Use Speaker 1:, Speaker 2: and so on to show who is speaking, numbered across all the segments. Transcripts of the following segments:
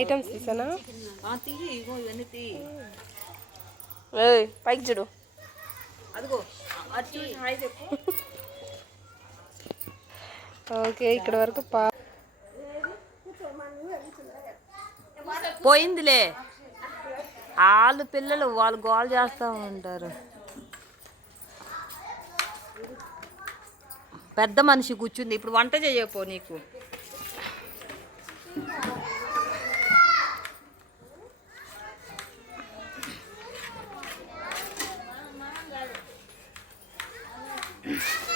Speaker 1: Items తీసానా? పైకి చూడు. Okay ఇక్కడ వరకు పా
Speaker 2: పోయిందిలే. వాళ్ళు పిల్లలు వాళ్ళు గోల్ చేస్తూ ఉంటారు. పెద్ద మనిషి కూర్చుంది. ఇప్పుడు వంట చేయపో నీకు.
Speaker 3: Peace.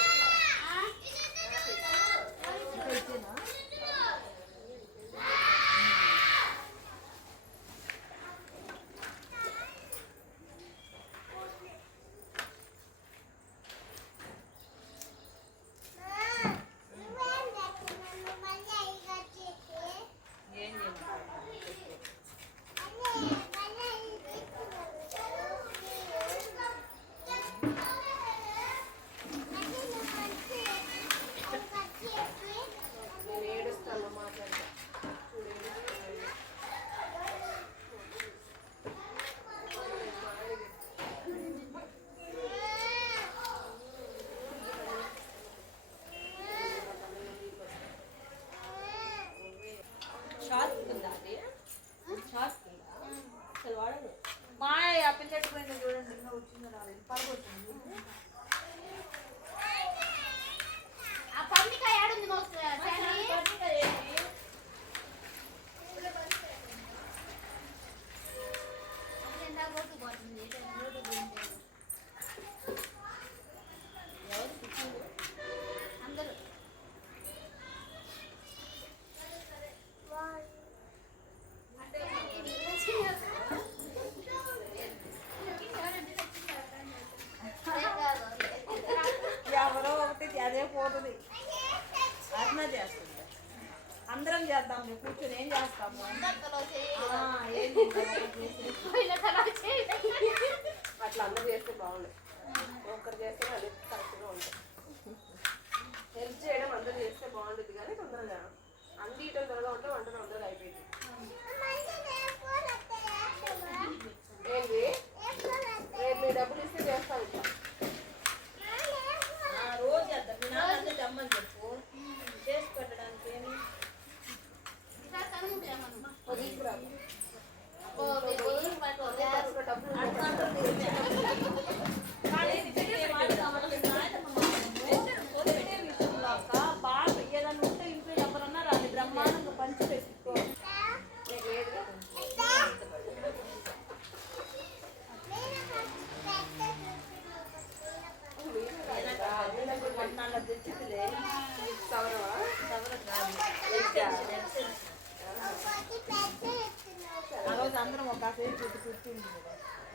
Speaker 3: গাছে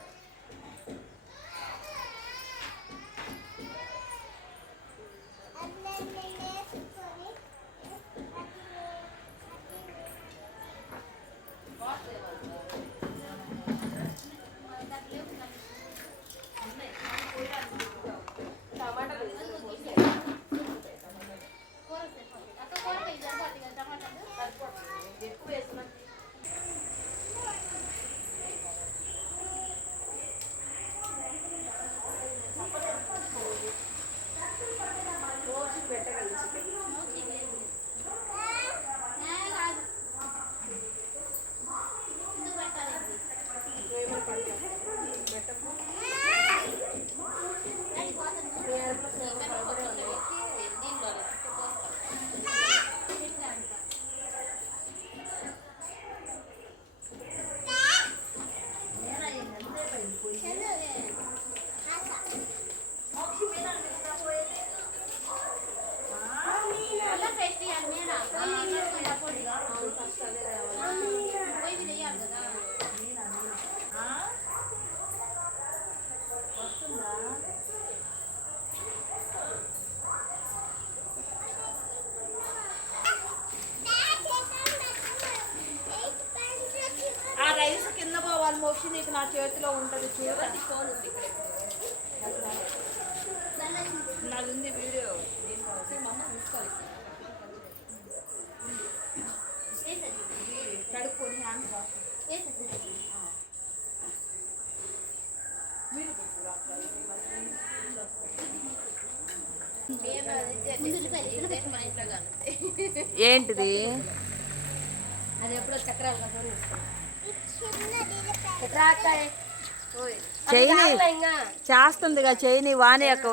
Speaker 2: ఏంటిది?
Speaker 3: అది ఎప్పుడో చక్రాలు ఇంకా.
Speaker 2: చేస్తుందిగా చేయని వాణి అక్క.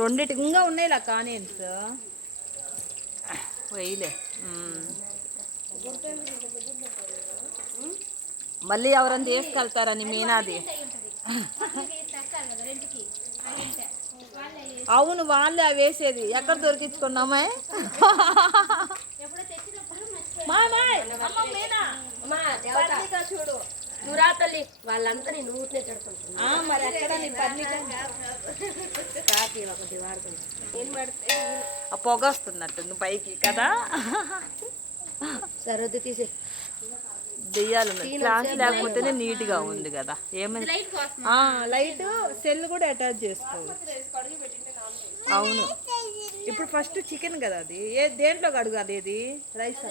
Speaker 2: రెండిటికి ఇంకా ఉన్నాయి అక్క ఆనియన్స్. వేయలే. మళ్ళీ ఎవరైనా తీసుకెళ్తారని మీనాది. అవును వాళ్ళే అవి వేసేది. ఎక్కడ దొరికించుకున్నామే? చూడు
Speaker 3: నువ్వు తల్లి వాళ్ళంతా నేను ఊరినే తిడుతుంటాను
Speaker 2: మరి ఎక్కడ
Speaker 3: కాఫీ ఒకటి వాడుతుంది ఏం పడితే
Speaker 2: పొగ వస్తున్నట్టుంది పైకి కదా?
Speaker 3: సరద్దు తీసే
Speaker 2: దెయ్యాలు క్లాస్ లేకపోతేనే నీట్గా ఉంది కదా. ఏమైంది?
Speaker 3: లైట్ కోసం
Speaker 2: ఆ, లైట్ సెల్ కూడా అటాచ్ చేసుకోవచ్చు అవును. ఇప్పుడు ఫస్ట్ చికెన్ కదా అది. ఏ దేంట్లో కడగాలి ఇది రైస్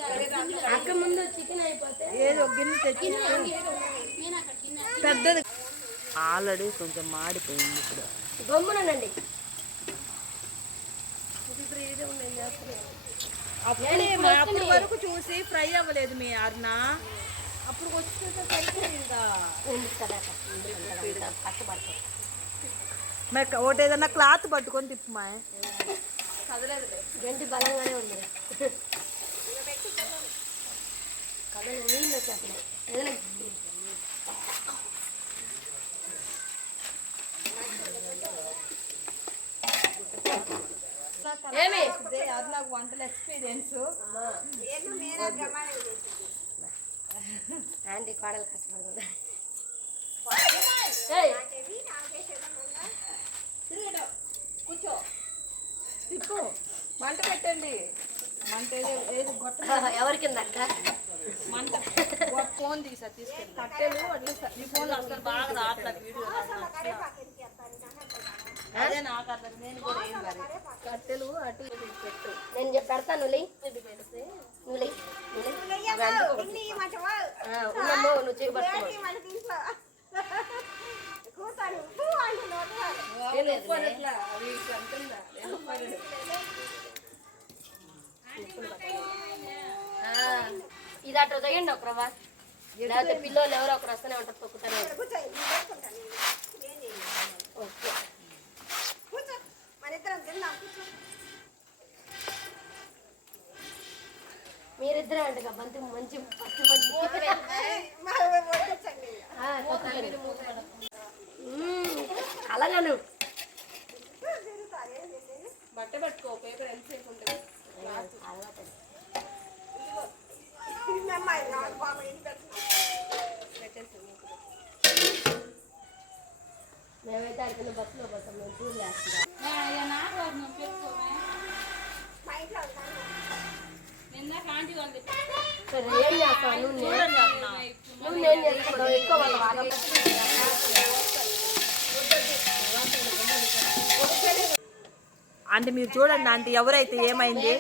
Speaker 3: అక్క ముందు చికెన్ అయిపోతే
Speaker 2: ఏదో ఒక గిన్నె తెచ్చి పెద్దది. ఆల్రెడీ కొంచెం మాడిపోయింది ఇప్పుడు.
Speaker 3: గమ్మునండి.
Speaker 2: అప్పుడే వరకు చూసి ఫ్రై అవ్వలేదు మీ అరుణ. అప్పుడు వచ్చేసరికి మరి ఒకటి ఏదన్నా క్లాత్ పట్టుకొని తిప్పుమా
Speaker 3: గంటి బలంగానే ఉంది. కథలు నీళ్ళు వచ్చేస్తున్నాయి ఏదైనా ఏమి?
Speaker 2: అరుణకు వంటల ఎక్స్పీరియన్స్
Speaker 3: ఆంటీ కోడలు కష్టపడుతుంది ఏయ్,
Speaker 2: కూర్చో. తిప్పు. మంట పెట్టండి. మంట ఏదో- ఏది గొట్ట
Speaker 3: ఎవరి కింద అక్క?
Speaker 2: మంట. ఫోన్ తీసా తీసుకెళ్ళి. కట్టెలు అట్లా స- ఈ ఫోన్ అసలు బాగా రావట్లేదు వీడియో. అదే నాకు అర్థం. నేను కూడా ఏం మరి
Speaker 3: కట్టెలు అటు ఇటు పెట్టు. నేను చెప్పి పెడతాను నువ్వు ఉన్నమ్మో ఇది అట్లా చేయండి ఒక ప్రభా. లేకపోతే పిల్లలు ఎవరో ఒకరు వస్తూనే ఉంటారు తొక్కుతానే. ఓకే. మీరిద్దరే అంటగా బంతి. మంచి ఫస్ట్ అలాగాను.
Speaker 1: బట్ట పట్టుకో పేపర్ ఎంతసేపు ఉంటుంది.
Speaker 3: మేమైతే అక్కడ బస్సులో పోతాం మేము టూర్ చేస్తున్నాం సరే ఏం చేస్తావు నువ్వు నేను నువ్వు నేను చేసుకున్నావు ఎక్కువ వాళ్ళ వాళ్ళ
Speaker 2: అంటే మీరు చూడండి ఆంటీ ఎవరైతే ఏమైంది?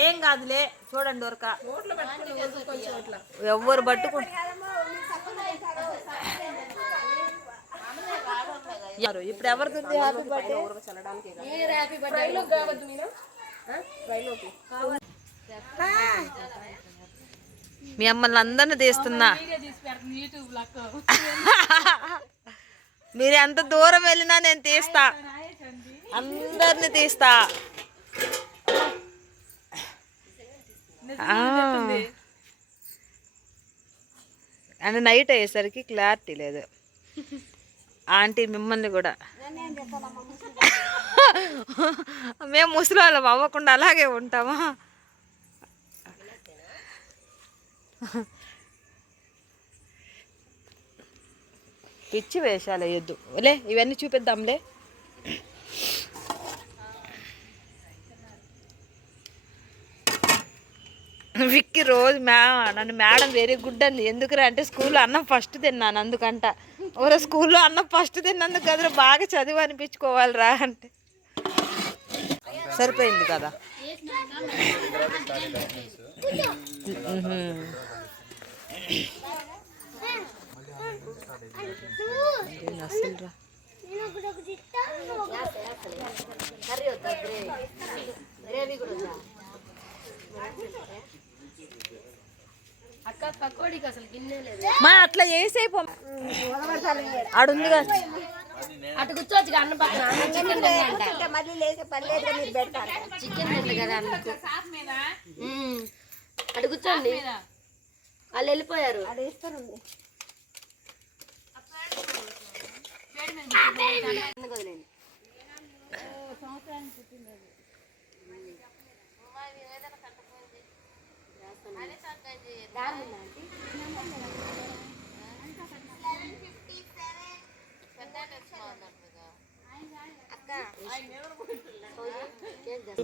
Speaker 2: ఏం కాదులే చూడండి దొరక ఎవ్వరు పట్టుకు ఇప్పుడు ఎవరిది హ్యాపీ బర్త్డే
Speaker 1: ఊరక చల్లడానికి
Speaker 3: మీరు హ్యాపీ బర్త్డే
Speaker 2: మీ అమ్మల్ని అందరిని తీస్తున్నా. మీరు ఎంత దూరం వెళ్ళినా నేను తీస్తా. అందరిని తీస్తా. అండ్ అంటే నైట్ అయ్యేసరికి క్లారిటీ లేదు. ఆంటీ మిమ్మల్ని కూడా. మేము ముసలి వాళ్ళం అవ్వకుండా అలాగే ఉంటామా? పిచ్చి వేషాలు వేయొద్దు. లే ఇవన్నీ చూపిద్దాంలే. విక్కి రోజు మ్యా నన్ను మేడం వెరీ గుడ్ అంది ఎందుకురా అంటే స్కూల్లో అన్నం ఫస్ట్ తిన్నాను అందుకంట. ఓరో స్కూల్లో అన్నం ఫస్ట్ తిన్నందుకు కదరా బాగా చదివి అనిపించుకోవాలిరా అంటే.
Speaker 4: సరిపోయింది కదా. మా అట్లా వేసేపో ఆడుందిగా.
Speaker 3: అటు కూర్చోవచ్చు అన్న పక్కన. చికెన్
Speaker 1: మళ్ళీ లేచే పని లేదు మీరు పెడతారు.
Speaker 3: చికెన్ కదా. అటు కూర్చోండి. వాళ్ళు వెళ్ళిపోయారు.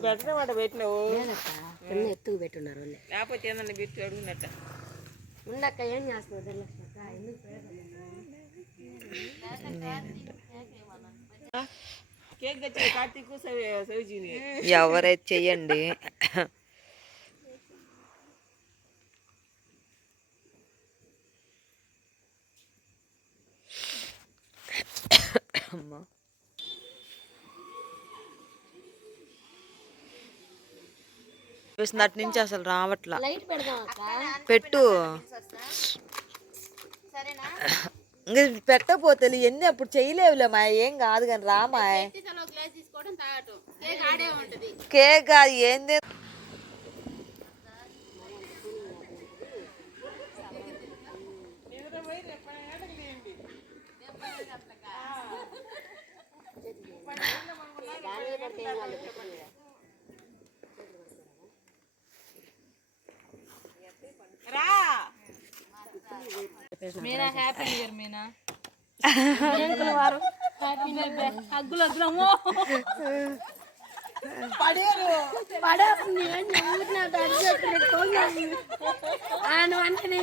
Speaker 4: పెట్టిన మాట పెట్టినావు.
Speaker 3: ఎత్తుకు పెట్టున్నారు వాళ్ళే
Speaker 4: లేకపోతే ఏమన్నా పెట్టి అడుగునట్ట.
Speaker 3: ఉండక్క ఏం ఎందుకు
Speaker 4: సవిజీని
Speaker 2: ఎవరైతే చెయ్యండి. అమ్మా. అటు నుంచి అసలు రావట్లా. పెట్టు. ఇంకా పెట్టకపోతే ఎన్ని అప్పుడు చేయలేవులే మా ఏం కాదు కానీ రామా కేక్ కాదు ఏంది
Speaker 3: దాని మీద పడితే ఏం కాదు, పెట్టు మీద.
Speaker 4: రా.
Speaker 5: Meena happy new year Meena. హగ్గులు వద్దులమ్మో
Speaker 3: పడేస్తుంది, ఏంటి? ఊరినే అట్లా అరిచేట్టు పెట్టుకోవాలి. ఆ, నువ్వు అన్ని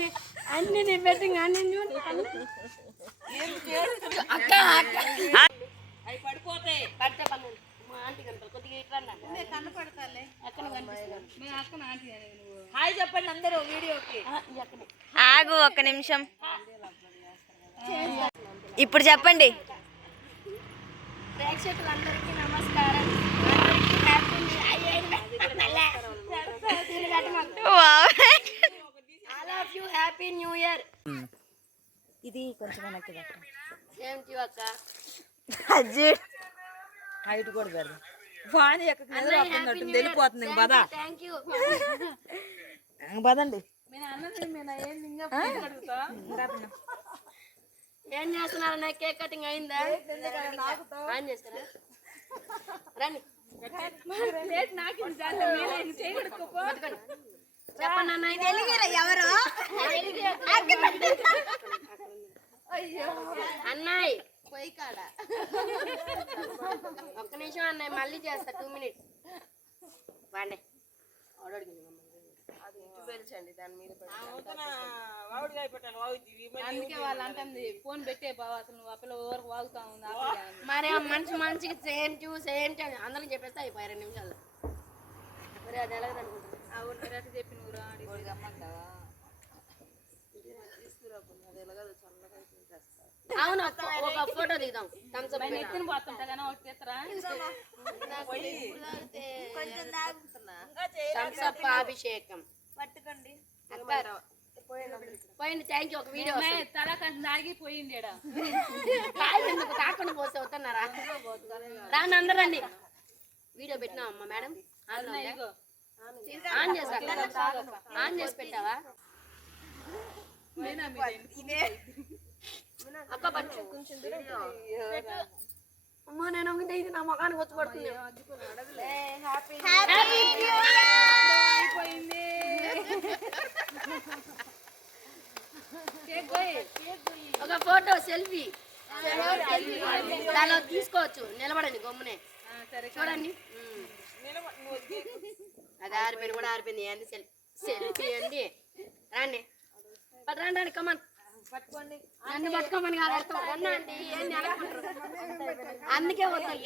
Speaker 3: అన్ని నీ బెట్టింగ్ అన్ని. అక్క అక్క
Speaker 4: అవి పడిపోతాయి
Speaker 3: పడితే పనులు మా ఆంటీ కనపడదు కొద్దిగా ఇట్లా రండి. అక్కను కనిపిస్తుంది
Speaker 4: హాయ్ చెప్పండి అందరూ వీడియోకి
Speaker 3: ఈ అక్కనే
Speaker 2: ఆగు ఒక్క నిమిషం. ఇప్పుడు చెప్పండి.
Speaker 3: ప్రేక్షకులందరికీ నమస్కారం. Happy new all of you happy new year
Speaker 2: ఇది కొంచెం వెనక్కి
Speaker 3: సేమ్ టు అక్క.
Speaker 4: హైట్ కూడా పెడదాం వాణి ఎక్కడ నిద్రపోతున్నట్టుంది వెళ్ళిపోతుంది ఇంక పద.
Speaker 3: థ్యాంక్ యూ
Speaker 4: పదండి.
Speaker 3: ఏం చేస్తున్నారు? నా కేక్ కటింగ్ అయిందా? ఆన్ చేస్తారా? రండి. పట్టుకోండి. చెప్పండి ఎవరు? అన్నాయ్ ఒక్క నిమిషం అన్నయ్య మళ్ళీ చేస్తా. టూ మినిట్స్ వాడే
Speaker 6: చూపించండి దాని మీద
Speaker 5: అందుకే వాళ్ళు అంటుంది ఫోన్ పెట్టే బావ అసలు నువ్వు ఆ పిల్ల ఊరకు వాగుతా ఉంది.
Speaker 3: మరి ఆ మనిషి మనిషికి సేమ్ టూ సేమ్ టూ అందరం చెప్పేస్తే అయిపోయి రెండు నిమిషాలు. మరి అది ఎలాగ
Speaker 5: ఊరు మీరు చెప్పి నువ్వు రా అడిగి రమ్మంటావా?
Speaker 3: అవును ఒక- ఒక ఫోటో దిగుదాం. థమ్స్ అప్
Speaker 5: ఎత్తుని పోతుంటా కానీ ఒకటి తీస్తారా
Speaker 3: థమ్స్ అప్ అభిషేకం.
Speaker 1: పట్టుకోండి.
Speaker 3: పోయింది థ్యాంక్ యూ ఒక వీడియో
Speaker 5: మే, తల
Speaker 3: ఎందుకు కాకుండా పోతే అవుతున్నారా రాని అందరు రండి. వీడియో పెట్టినావా అమ్మా మేడం ఆన్ చేసా ఆన్ చేసి పెట్టావా? అక్క. పట్టు. అమ్మా నేను ఒకటి ఇది నా ముఖానికి వచ్చి పడుతుంది. ఒక ఫోటో సెల్ఫీ. దానిలో తీసుకోవచ్చు. నిలబడండి గమ్మునే. చూడండి. అది ఆరిపోయింది కూడా ఆరిపోయింది. ఏంది సెల్ సెల్ఫీ అండి. రండి. పట్టు రండి రండి కమన్ పట్టుకోండి. నన్ను పట్టుకోమని కాదు అర్థం. అండి ఏంది అందుకే రాండి.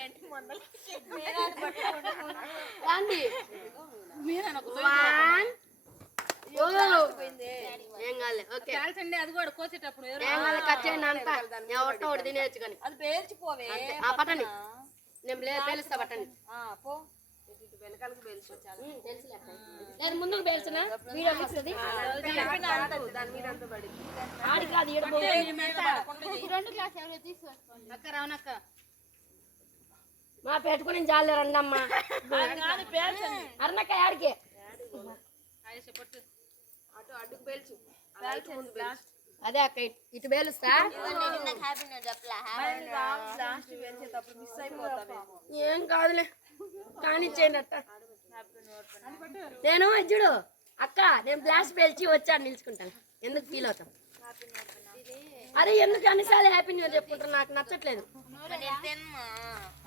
Speaker 3: వన్ ఓకే
Speaker 5: అది కూడా కోసేటప్పుడు
Speaker 3: తినేయచ్చు కానీ.
Speaker 5: అది పేల్చిపోవే.
Speaker 3: ఆ నేను లే పేలుస్తా పట్టండి.
Speaker 5: ఆ, పో.
Speaker 1: వెనకాలకి పేల్చు.
Speaker 3: ఉమ్, తెలుసులే. అక్క. నేను ముందుకు పేల్చిన? వీడియో మిక్స్ది
Speaker 1: దాని మీద అంతా పడింది
Speaker 3: ఆడి కాదు ఈడ పో.
Speaker 5: అక్క రావనక్క
Speaker 3: మా పెట్టుకుని జాలి రండమ్మా. అరుణక్క ఆడికి అదే అక్క ఇటు-
Speaker 2: అయిపోతావేమో
Speaker 3: ఏం కాదులే. కానిచ్చేయండి అట్ట నేను చూడు అక్క నేను బ్లాస్ట్ పేల్చి వచ్చాను నిలుచుకుంటాను. ఎందుకు ఫీల్ అవుతాం అరే ఎందుకు అన్నిసార్లు హ్యాపీ న్యూ ఇయర్ చెప్పుకుంటారు నాకు నచ్చట్లేదు.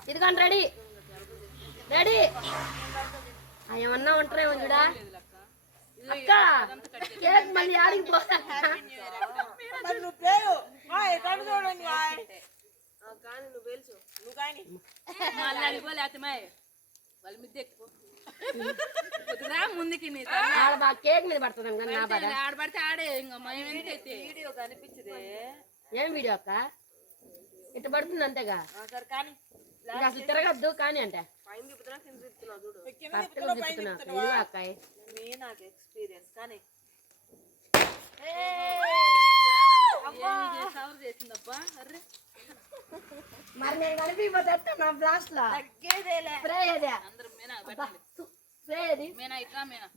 Speaker 3: ఇదిగోండి రెడీ. రెడీ. ఆ, ఏమన్నా ఉంటారేమో చూడా? అక్క కేక్ మళ్ళీ ఆడికి పోతా.
Speaker 2: మరి నువ్వు పేరు? ఎక్కడ చూడండి ఆయ్.
Speaker 1: ఆ, కానీ నువ్వు పేల్చు.
Speaker 2: నువ్వు కానీ.
Speaker 5: మళ్ళీ అడిగిపోలే అత్తమాయ్ వాళ్ళ మిద్దె ఎక్కువ. కొద్దిగా ముందుకి నీ
Speaker 3: ఆడ బాగా కేక్ మీద పడుతున్నాం కానీ నా బాధ.
Speaker 5: ఆడబడితే ఆడే ఇంకా మేము ఎందుకైతే
Speaker 2: వీడియో కనిపించదే.
Speaker 3: ఏం వీడియో అక్క? ఇట్ట పడుతుంది అంతేగా?
Speaker 2: ఆ, సరే కానీ.
Speaker 3: అసలు తిరగద్దు కానీ అంటే. కరెక్ట్గా తిప్పుతున్నా అక్కాయ్
Speaker 2: నాకు ఎక్స్పీరియన్స్ కానీ.
Speaker 5: సవర్ చేసిందబ్బా అర్రే.
Speaker 3: మరి నేను కనిపిపోతే నా బ్లాస్ట్లో? స్ప్రే ఏదే
Speaker 5: అందరం మేనా
Speaker 3: స్ప్రే ఏది
Speaker 5: మేనా ఇట్లా మేనా?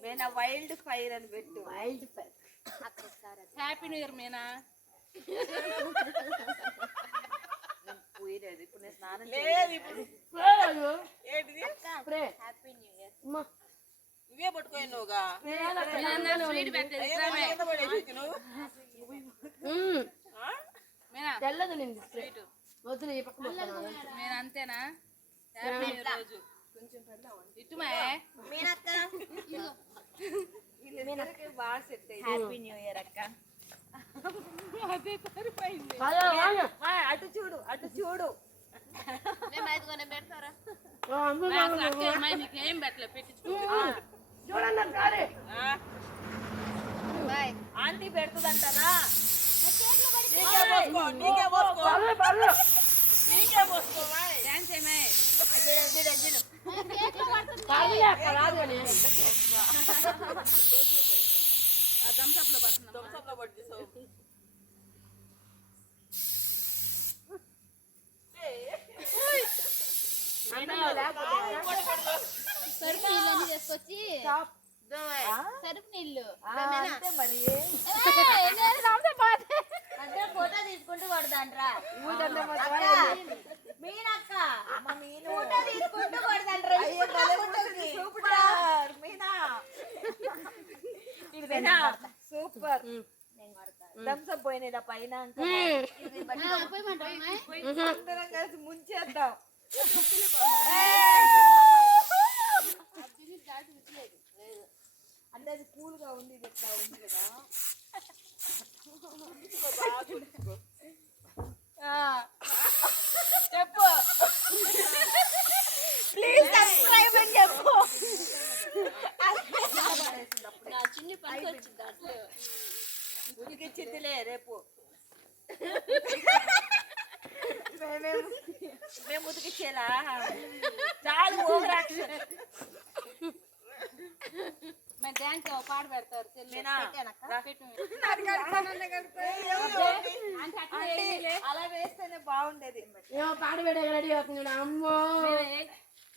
Speaker 5: మేనా?
Speaker 2: వైల్డ్ ఫైర్ అని పెట్టు.
Speaker 3: Wild fire
Speaker 5: happy new year Meena?
Speaker 2: నేను పట్టుకోయినావుగా
Speaker 3: తెల్లది నింది స్ప్రే. వద్దులు ఈ పక్క.
Speaker 5: నేను అంతేనా? హ్యాపీ న్యూ ఇయర్ రోజు. ఇటుమే.
Speaker 2: హ్యాపీ న్యూ ఇయర్ అక్క.
Speaker 5: అదే సరిపోయింది.
Speaker 2: అటు చూడు అటు చూడు? ఆంటీ పెడుతుందంటారా? నీకే పోసుకో నీకే పోసుకో.
Speaker 5: డాన్స్ ఏమే?
Speaker 3: రాదు
Speaker 5: థమ్స్అప్లో పడుతున్నాం.
Speaker 3: థమ్స్అప్లో లేకపోతే
Speaker 7: సరుకు నీళ్ళు తీసుకొచ్చి సరుకు నీళ్ళు.
Speaker 2: అంతే మరి.
Speaker 7: అంటే ఫోటో తీసుకుంటూ కొడతాంట్రా మీనక్క ఫోటో తీసుకుంటూ కొడతాంట్రా
Speaker 2: super Meena Meena super. Thums Up పోయినాయి పైన అందరం కలిసి ముంచేద్దాం. అంటే అది కూల్గా ఉంది ఇది ఇట్లా ఉంది కదా. చెప్పు. ప్లీజ్ సబ్స్క్రైబ్ అని చెప్పు.
Speaker 5: చిన్ని పని వచ్చింది అట్లే
Speaker 2: ఉడికిచ్చిద్దిలే రేపు. మేమేం ఉతికిచ్చేలా? చాలు ఓవర్ యాక్షన్.
Speaker 5: మేము ఒక పాట పెడతారు
Speaker 2: అలా వేస్తేనే బాగుండేది.
Speaker 3: ఏమో పాట అమ్మో.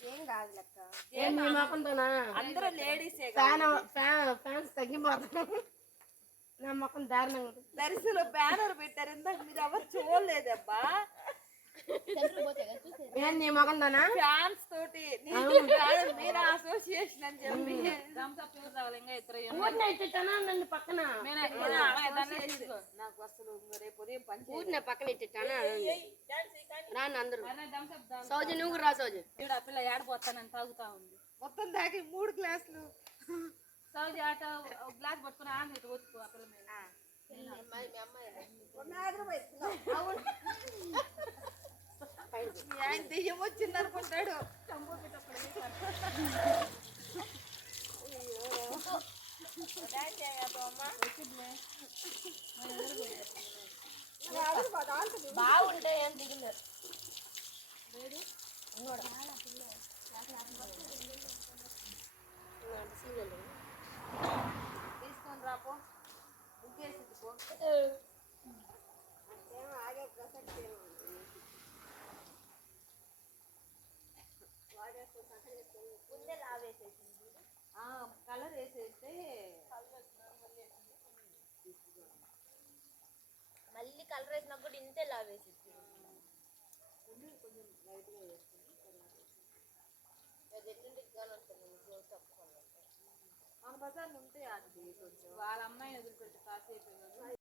Speaker 7: ఏం కాదు లెక్క
Speaker 3: ఏం నీ మొఖంతోనా
Speaker 2: అందరూ లేడీసే
Speaker 3: ఫ్యాన్ ఫ్యాన్ ఫ్యాన్స్ తగ్గిపోతాం నా మొఖం దారుణంగా.
Speaker 2: దరిసిలో బ్యానర్ పెట్టారు. ఇందాక మీరు ఎవరు చూడలేదబ్బా.
Speaker 3: ఏం నీ మొఖంతోనా
Speaker 2: ఫ్యాన్స్ తోటి మీరు అసోసియేషన్ అని చెప్పి.
Speaker 5: థమ్స్అప్ రావాలి? ఇంకా ఇద్దరు
Speaker 3: పక్కన.
Speaker 2: నాకు అసలు రేపు ఉదయం పని
Speaker 3: ఊరినే పక్కన రాను అందరూ. సౌజీ నువ్వు రా సౌజీ.
Speaker 5: పిల్ల ఏడపోతానని తాగుతా ఉంది.
Speaker 2: మొత్తం దాకి మూడు గ్లాసులు.
Speaker 5: సౌజీ ఆట గ్లాస్ పట్టుకుని ఆంధ్ర ఇటు వచ్చుకో ఆ పిల్ల మీద.
Speaker 3: పైన
Speaker 5: మీ ఆయన దెయ్యం వచ్చింది అనుకుంటాడు
Speaker 3: బాగుంటే ఏం దిగులు
Speaker 1: తీసుకొని రాపో ముగ్గేసింది పో ముందే లావేసేసింది
Speaker 2: కలర్ వేసేస్తే
Speaker 1: మళ్ళీ కలర్ వేసినప్పుడు ఇంతే లావేసింది
Speaker 2: మన బజార్లు ఉంటే అది కొంచెం వాళ్ళ అమ్మాయిని వదిలిపెట్టి కాసేపు